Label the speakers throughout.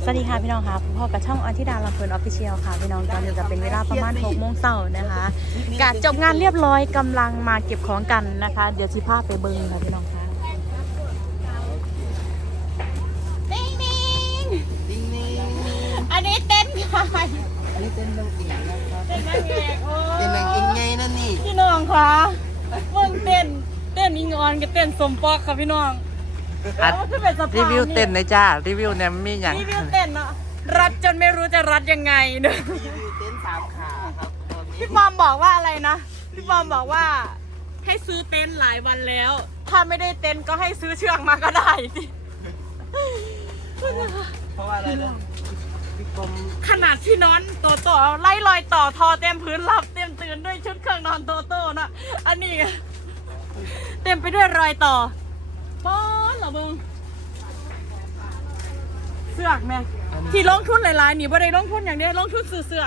Speaker 1: สวัสดีค่ะพี่น้องค่ะพ่อกับช่องอธิดาลำเพลินออฟฟิเชียลค่ะพี่น้องตอนนี้ก็เป็นเวลาประมาณ6 โมงเช้านะคะกะจบงานเรียบร้อยกำลังมาเก็บของกันนะคะเดี๋ยวชิพาไปเบิ้งค่ะพี่น้องค่ะนิ่งนิ่ง
Speaker 2: ดิ้งนิ่ง
Speaker 1: อันนี้เต้นใคร
Speaker 2: อันนี้เต้นนางเอกนะครับ
Speaker 1: เต้นนางเอกโอ้
Speaker 2: เต้นนางเอกไงนั่นนี่
Speaker 1: พี่น้องค่ะเบิ้งเต้นอิงออนกับเต้นสมปอกค่ะพี่น้อง
Speaker 3: รีวิวเต้นเลยจ้ารีวิวเนี่ยมีอย่าง
Speaker 1: รีวิวเต้นเนาะรัดจนไม่รู้จะรัดยังไงเนอะ
Speaker 2: รีวิวเต้น3 ขาครับตอนนี้
Speaker 1: พี่ปอมบอกว่าอะไรนะพี่ปอมบอกว่าให้ซื้อเต็นท์หลายวันแล้ว ถ้าไม่ได้เต็นท์ก็ให้ซื้อเชือกมาก็ได้สิ
Speaker 2: เพราะว่าอะไรนะพี่กรม
Speaker 1: ขนาดที่นอนโตโต้ไล่รอยต่อทอเต็มพื้นหลับเต็มตื่นด้วยชุดเครื่องนอนโตโต้นะอันนี้ไงเต็มไปด้วยรอยต่อป้อนเหรอมึงเสือกแม่ที่ลงทุนหลายๆนี่บ่ได้ลงทุนอย่างเดียวลงทุนซื้อเสือก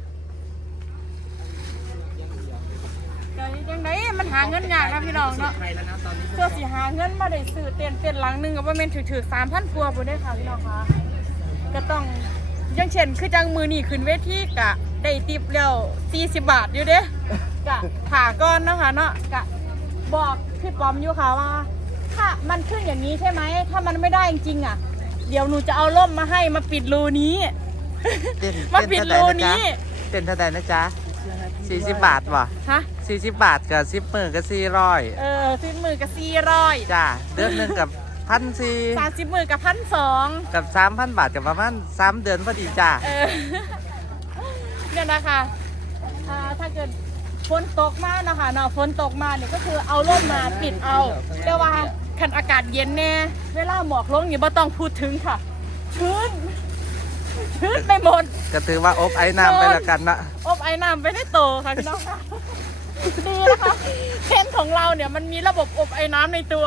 Speaker 1: ยังไงมันหาเงินยากนะพี่น้องเนาะ
Speaker 2: ใครแล้วนะตอนนี้
Speaker 1: เพื่อสิหาเงินมาได้ซื้อเต็นท์หลังหนึงก็ประมาณถือ3,000 กว่าบ่ได้ค่ะพี่น้องคะก็ต้องอย่างเช่นคือจังมือนี่ขึ้นเวทีกะได้ติปแล้ว40 บาทอยู่เด้กะถาก่อนนะคะเนาะกะบอกพี่ปอมอยู่ค่ะว่าถ้ามันขึ้นอย่างนี้ใช่ไหมถ้ามันไม่ได้จริงๆอ่ะเดี๋ยวหนูจะเอาร่มมาให้มาปิดรูนี้
Speaker 3: เต้น
Speaker 1: มาปิดรูนี้
Speaker 3: เต้นเท่าไหร่นะจ๊ะ40 บาทว่ะ
Speaker 1: ฮะ
Speaker 3: 40 บาทกับ10 มื้อกับ400
Speaker 1: 10 มือกับ400
Speaker 3: จ้าเดือนหนึงกับ1,400
Speaker 1: 30 มือกับ1,200
Speaker 3: กับ 3,000 บาทกับประมาณ3 เดือนพอดีจ้า
Speaker 1: เนี่ยนะคะถ้าเกิดฝนตกมานะคะเนาะฝนตกมาเนี่ยก็คือเอาร่มมาปิดเอาแต่ว่าคันอากาศเย็นแน่เวลาหมอกลงนี่บ่ต้องพูดถึงค่ะชื้นไปหมด
Speaker 3: ก็ถือว่าอบไอ้น้ำไปละกันนะ
Speaker 1: อบไอ้น้ำไปได้โตค่ะพี่น้องค่ะดีนะคะเทนท์ของเราเนี่ยมันมีระบบอบไอ้น้ำในตัว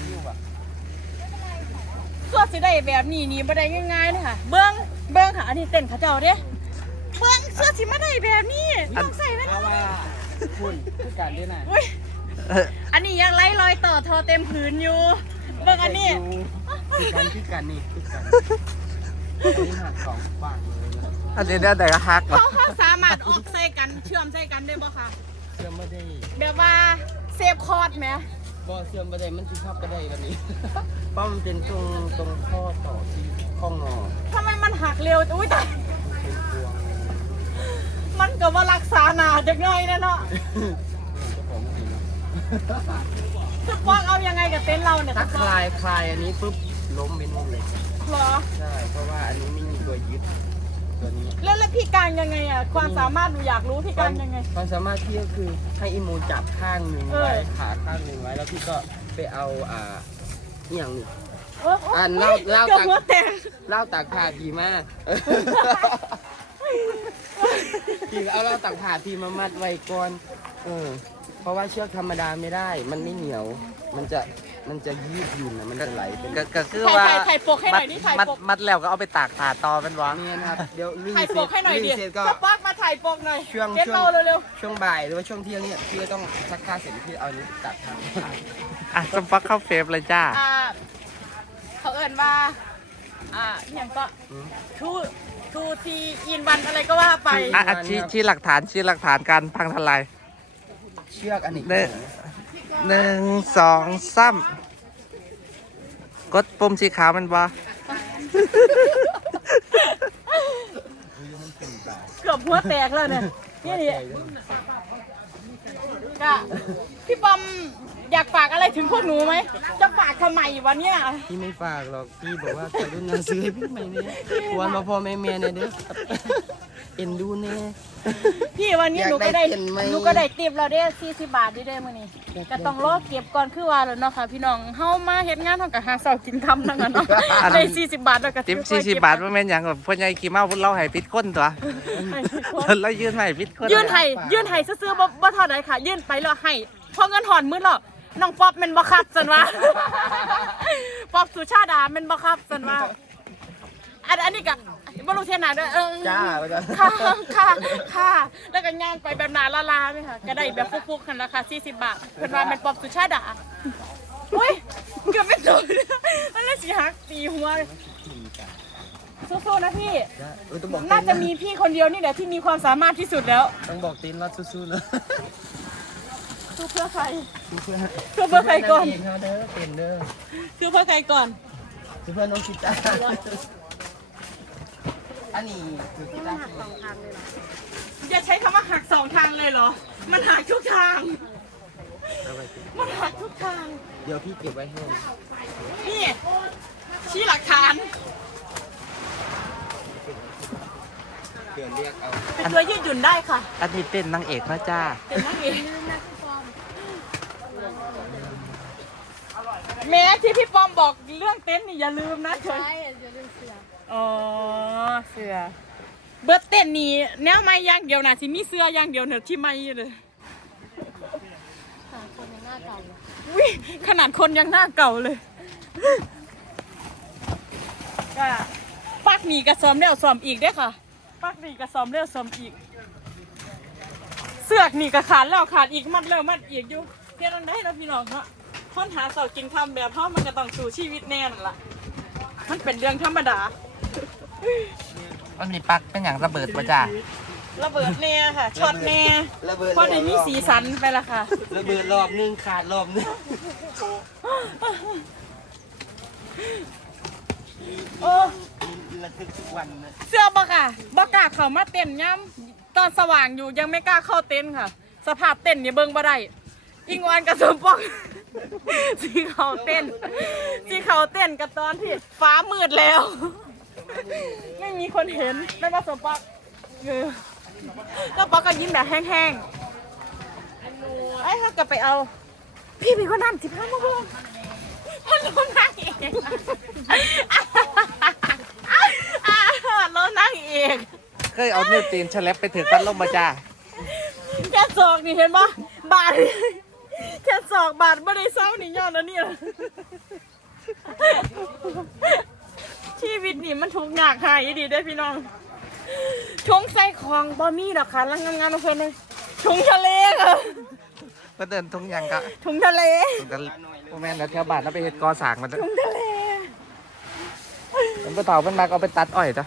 Speaker 1: เพื่อสิได้แบบนี้นี่บ่ได้ง่ายๆเลยค่ะเบื้องค่ะอันนี้เต้นเขาเจ้าเด้เบื้องเสื้อสิมาได้แบบนี้ต้องใส่ไว้
Speaker 2: เพราะว่าคุณผู้การด้วยนะ
Speaker 1: อุ๊ยอันนี้ยังไล่รอยต่อทอเต็มผืนอยู่เบิ่งอันนี้
Speaker 2: พี่กันนี่พี่กันอันนี้หัก2 ฝั่งเลยนะ
Speaker 3: อันนี้ได้แต่ก็ฮักว่ะ
Speaker 1: เขาสามารถออกใส่กันเชื่อมใส่กันได้บ่คะ
Speaker 2: เชื่อมไม่ได้
Speaker 1: แบบว่าเซฟคอร์ดไหม
Speaker 2: บ่เชื่อมไม่ได้มันสิภาพก็ได้แบบนี้ ป้อมเป็นตรงข้อต่อที่ข้องอ
Speaker 1: ทำไมมันหักเร็วอุ้ยตาย
Speaker 2: เป็นพวง
Speaker 1: มันก็ว่ารักษาหนาจักหน่อยนะเนาะ
Speaker 2: เจ้าของนี่เนาะ
Speaker 1: จะป้องเอายังไงกับเต็นท์เราเนี่ย
Speaker 2: ถ้าคลายอันนี้ปุ๊บล้มไปนู่นเลย
Speaker 1: เหรอ
Speaker 2: ใช่เพราะว่าอันนี้ไม่มีตัวยึดตัวนี้
Speaker 1: แล้วพี่การยังไงอ่ะความสามารถหนูอยากรู้พี่การยังไง
Speaker 2: ความสามารถที่ก็คือให้อิมูจับข้างหนึ่ง
Speaker 1: เออ
Speaker 2: ไว้ขาข้างหนึ่งไว้แล้วพี่ก็ไปเอาอหย่างนี้
Speaker 1: เออ
Speaker 2: อ่าน
Speaker 1: เล่า
Speaker 2: เล่า
Speaker 1: เกือบหัวแตก
Speaker 2: เล่าตากผ้าพีมากพี่เอาเล่าตากผ้าพีมามัดไว้ก่อนเพราะว่าเชือกธรรมดาไม่ได้ มันไม่เหนียว มันจะยืดหยุ่นนะมันจะไหลเป็น
Speaker 3: ก็คือว่า
Speaker 1: ถ่ายปกให้หน่อยนี่ถ่ายปก
Speaker 3: มัดแล้วก็เอาไปตากผ้าต่อเป็นวะ
Speaker 2: เนี่ยนะครับเดี๋ยวลื่น
Speaker 1: ถ่าย
Speaker 2: เส
Speaker 1: ป
Speaker 2: ร็
Speaker 1: กให้หน่อยดิ
Speaker 2: เสร็จก็
Speaker 1: สปักมาถ่ายปกหน่อย
Speaker 2: ช่วง
Speaker 1: เก็ตเราเร็ว
Speaker 2: ช่วงบ่ายหรือว่าช่วงเที่ยงเนี่ยพี่ก็ต้องซักผ้าเสร็จพี่เอานี้ตัดทาง
Speaker 3: อ่ะสมปักเข้าเฟฟเลยจ้า
Speaker 1: เขาเอ่นว่าอย่างก็ทูทีอินวันอะไรก็ว่าไป
Speaker 3: อ่ะชี้หลักฐานการพังทลาย
Speaker 2: เชือกอันนี้
Speaker 3: 1 2 3กดปุ่มสีขาวมันบ่
Speaker 1: เกือบหัวแตกแล้วเนี่ยนี่กะพี่บอมอยากฝากอะไรถึงพวกหนูไหมจะฝากทำไมวันนี้
Speaker 2: พี่ไม่ฝากหรอกพี่บอกว่ากรุณาซื้อให้พี่ใหม่เนี่ยควรมาพ่อแม่เนี่ยเด้อเอ็นดูแน่
Speaker 1: พี่วันนี้
Speaker 2: อยาก
Speaker 1: หนูก็ได้
Speaker 2: ได้เห็นไหม
Speaker 1: หนูก็ได้ติปเราได้40 บาทดีได้มื้อนี้ก็ต้องรอเก็บก่อนคือว่าแล้วเนาะค่ะพี่น้องเฮามาเฮ็ดงานเฮาก็หาเช้ากินค่ำนั่นน่ะเนาะได้40 บาทแล้วก็
Speaker 3: ติ๊บ
Speaker 1: ค่อย
Speaker 3: 40
Speaker 1: เก็
Speaker 3: บาทว่าแม่นหยังแบบพ่อใหญ่ขี้เมาพุ่นเราให้ปิดก้นตัวแล้วยื่นมาให้ปิดก้น
Speaker 1: ยื่นให้ซื่อๆบ่เท่าใดค่ะยื่นไปแล้วให้พอเงินหอนมื้อแล้วน้องป๊อปแม่นบ่ครับซั่นว่า ป๊อปสุชาดาแม่นบ่ครับซั่นว่าอันนี้ก็บ่รู้เท่าไหร่เด้อ
Speaker 2: จ้า
Speaker 1: ค่ะแล้วก็ย่างไปแบบหนาลาๆไหมค่ะก็ได้แบบฟุกๆกันราคา40 บาทเพิ่นว่าแม่นป๊อปสุชาดาอุ้ยเกือบไม่โดนมันเลยสิหักตีหัวเลยสสู้ๆนะพี่
Speaker 2: ต้องบอก
Speaker 1: น่าจะมีพี่คนเดียวนี่แหละที่มีความสามารถที่สุดแล้ว
Speaker 2: ต้องบอกตีนว่าสู้ๆเลย
Speaker 1: สู้เพื่อใคร
Speaker 2: สู้เพื่อ
Speaker 1: สู้เพื่อใครก่อน
Speaker 2: เองเขาเด้อเป็นเด้อ
Speaker 1: สู้เพื่อใครก่อน
Speaker 2: สู้เพื่อน้องชิต้าอันนี้คือชิต้า
Speaker 1: อย่าใช้คำว่าหักสองทางเลยเหรอ มันหักทุกทาง
Speaker 2: เอาไว้สิ
Speaker 1: มันหักทุกทาง
Speaker 2: เดี๋ยวพี่เก็บไว้ให้
Speaker 1: นี่ชี้หลักฐาน
Speaker 2: เดี๋ยวเรียกเอา
Speaker 1: เป็นตัวยืดหยุ่นได้ค่ะ
Speaker 3: อันนี้เต้นนางเอกนะจ้า
Speaker 1: เป็นนักเอกแม้ที่พี่ปอมบอกเรื่องเต้นนี่อย่าลืมนะเธอ
Speaker 4: ใช่จะเรื่องเสือ
Speaker 1: อ๋อเสือเบิร์ตเต้นนี่แนวไม่อย่างเดียวนะสิมีเสื้ออย่างเดียวเนี่ยที่ไม่เลย
Speaker 4: หาคนในหน้าเก่าเลย
Speaker 1: วิขนาดคนยังหน้าเก่าเลยก็ปักหนีกระซอมแล้วซอมอีกเด้อค่ะปักหนีกระซอมแล้วซอมอีก เสือกหนีกระขาดแล้วขาดอีกมัดแล้วมัดอีกอยู่เพี้ยนได้แล้วพี่น้องเนาะค้นหาเสากินคำแบบเพราะมันก็ต้องสู่ชีวิตแน่นอนล่ะมันเป็นเรื่องธรรมดา
Speaker 3: มันมีปลั๊กเป็นอย่างระเบิดมาจ้า
Speaker 1: ระเบิดแน่ค่ะช็อตแน่
Speaker 2: ระเบิด
Speaker 1: พอได้มีสีสันไปละค่ะ
Speaker 2: ระเบิดรอบนึงขาดรอบนึง
Speaker 1: โอ้
Speaker 2: ระทึกทุกวันนะ
Speaker 1: เสื้อบ่ค่ะบ่กล้าเข้ามาเต้นย่ำตอนสว่างอยู่ยังไม่กล้าเข้าเต้นค่ะ สภาพเต้นเนี่ยเบิ่งบ่ได้อิงออนกับสมปอง สีเขาเต้นกับตอนที่ฟ้ามืดแล้ว ไม่มีคนเห็นไม่ว่าสมปองแล้วปองก็ยิ้มแบบแห้งๆไอ้เขากลับไปเอา พี่มีคนนั่นสิพามาเบิ่งมันลงนั่งเองรถนั่งเอง
Speaker 3: เคยเอานิ้วตีนแฉลบไปถือกันลมมาจ้า
Speaker 1: แค่ศอกนี่เห็นปะบาทแค่ศอกบาทไม่ได้เศร้านี่ยอดแล้วเนี่ยชีวิตนี่มันทุกข์ยากหายดีได้อพี่น้องถุงใส่ของบอมี่หรอกค่ะลังงานๆมาเพื่อนเลยถุงทะเลค่ะ
Speaker 3: มาเดินทุ่งยังกะ
Speaker 1: ถุงทะเล
Speaker 3: ถุงกันพวกแม่นแล้วแถวบ้านแล้วไปเฮ็ดกอสางมัน
Speaker 1: ถุงทะเล
Speaker 3: มันไปต่อมันมาเอาไปตัดอ้อยจ้ะ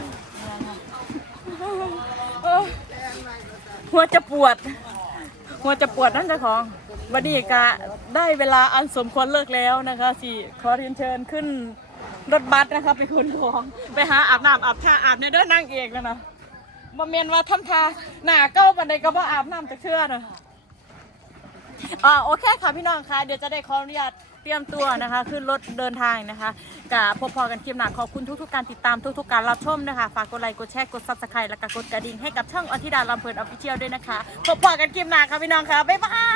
Speaker 1: เออหัวจะปวดนั่นเจ้าของวันนี้กะได้เวลาอันสมควรเลิกแล้วนะคะสิขอเรียนเชิญขึ้นรถบัสนะคะไปคุณของไปหาอาบน้ำอาบท่าอาบในเด้อนั่งเอกแล้วนะบ่แม่นว่าทำท่าหน้าเก้าบันไดก็บ่อาบน้ำจะเชื่อนะโอเคค่ะพี่น้องค่ะเดี๋ยวจะได้ขออนุญาตเตรียมตัวนะคะขึ้นรถเดินทางนะคะกับพอๆกันคลิปหน้าขอบคุณทุกๆการติดตามทุกๆการรับชมนะคะฝากกดไลค์กดแชร์กด Subscribe และก็กดกระดิ่งให้กับช่องอธิดาลำเพลินออฟฟิเชียลด้วยนะคะพบกันคลิปหน้าค่ะพี่น้องค่ะบ๊ายบาย